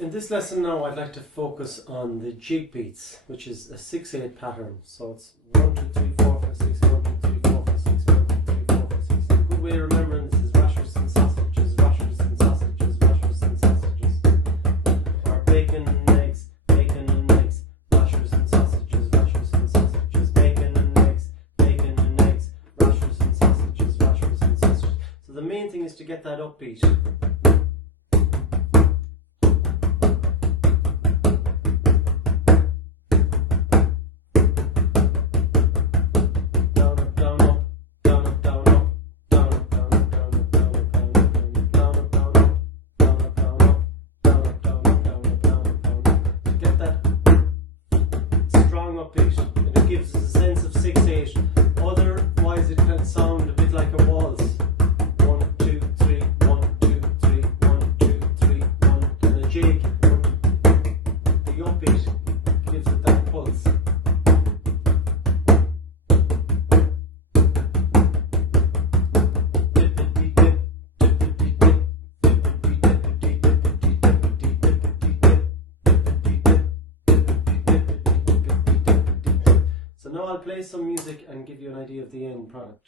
In this lesson now I'd like to focus on the jig beats, which is a 6/8 pattern. So it's 1, 2, 3, 4, 5, 6, 1, 2, 3, 4, 5, 6, 1, 2, 3, 4, 5, 6. A good way of remembering this is rashers and sausages, rashers and sausages, rashers and sausages. Or bacon and eggs, rashers and sausages, rashers and sausages, bacon and eggs, rashers and sausages, rashers and sausages. So the main thing is to get that upbeat. I'll play some music and give you an idea of the end product.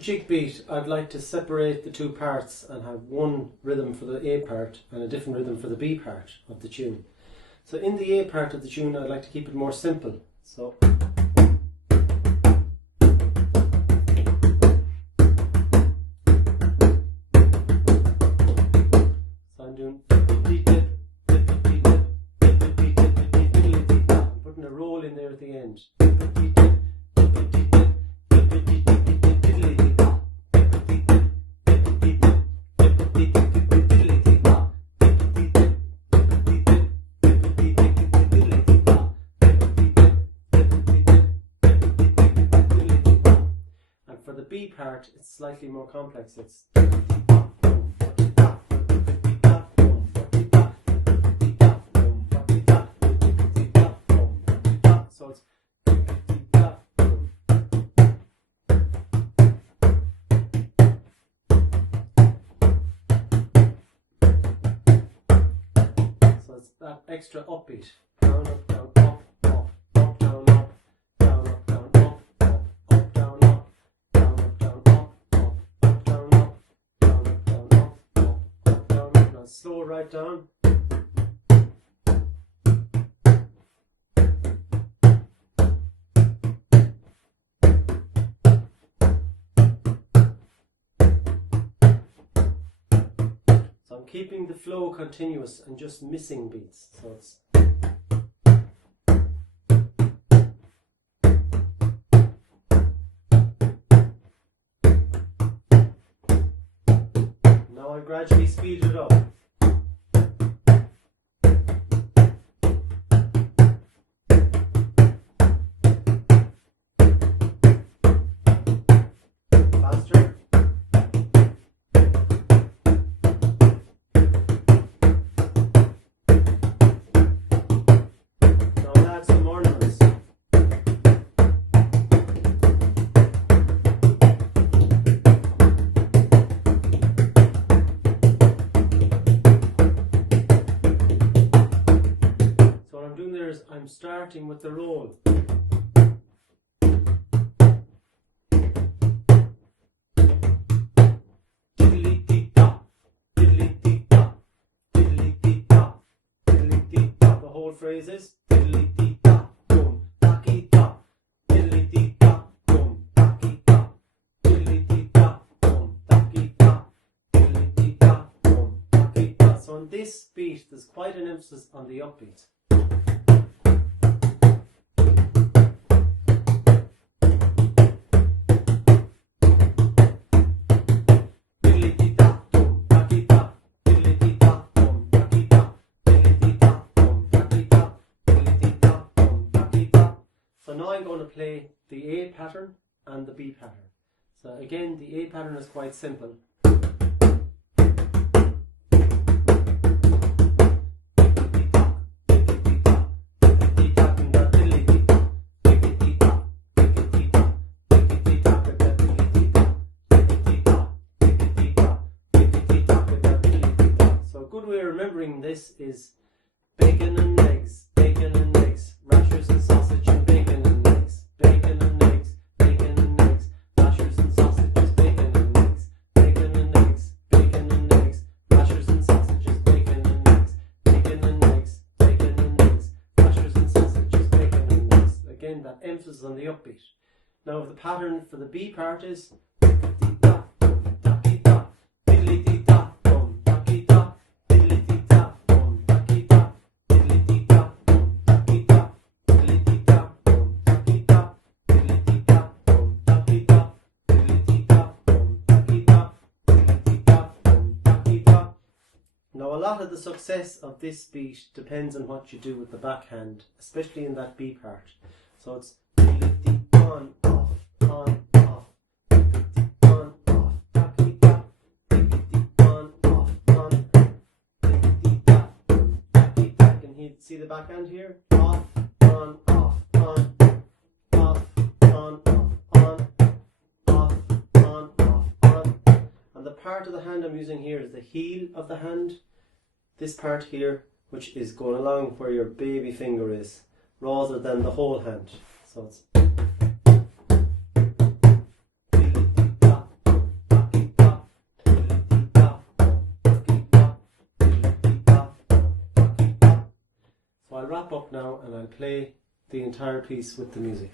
Jig beat, I'd like to separate the two parts and have one rhythm for the A part and a different rhythm for the B part of the tune. So in the A part of the tune I'd like to keep it more simple. So I'm doing, I'm putting a roll in there at the end. B part, it's slightly more complex. It's so it's that extra upbeat. Down, up, down, up, up, up, down, up, down, up, down, up, up, down, up. Slow right down. So I'm keeping the flow continuous and just missing beats. So it's now I gradually speed it up. Faster. Now I'll add some ornaments. I'm starting with the roll. Diddly-dee-da, diddly-dee-da, diddly-dee-da, whole phrase is diddly dee da dum taki da, diddly dee da dum taki da, diddly dee da dum taki da, diddly dee da dum taki da. So on this beat there's quite an emphasis on the upbeat. So now I'm going to play the A pattern and the B pattern. So again, the A pattern is quite simple. So a good way of remembering this is bacon and eggs, rashers and sausage and bacon and eggs, bacon and eggs, rashers and sausages, bacon and eggs, bacon and eggs, rashers and sausages, bacon and eggs, bacon and eggs, rashers and sausages, bacon and eggs. Again, that emphasis on the upbeat. Now the pattern for the B part is Now a lot of the success of this beat depends on what you do with the backhand, especially in that B part. So it's on, off, on, off, on, off, on, off, on. Can you see the backhand here? Off, on, off, on, off, on, off, on, off, on, off, on. And the part of the hand I'm using here is the heel of the hand. This part here, which is going along where your baby finger is, rather than the whole hand. So it's so I'll wrap up now and I'll play the entire piece with the music.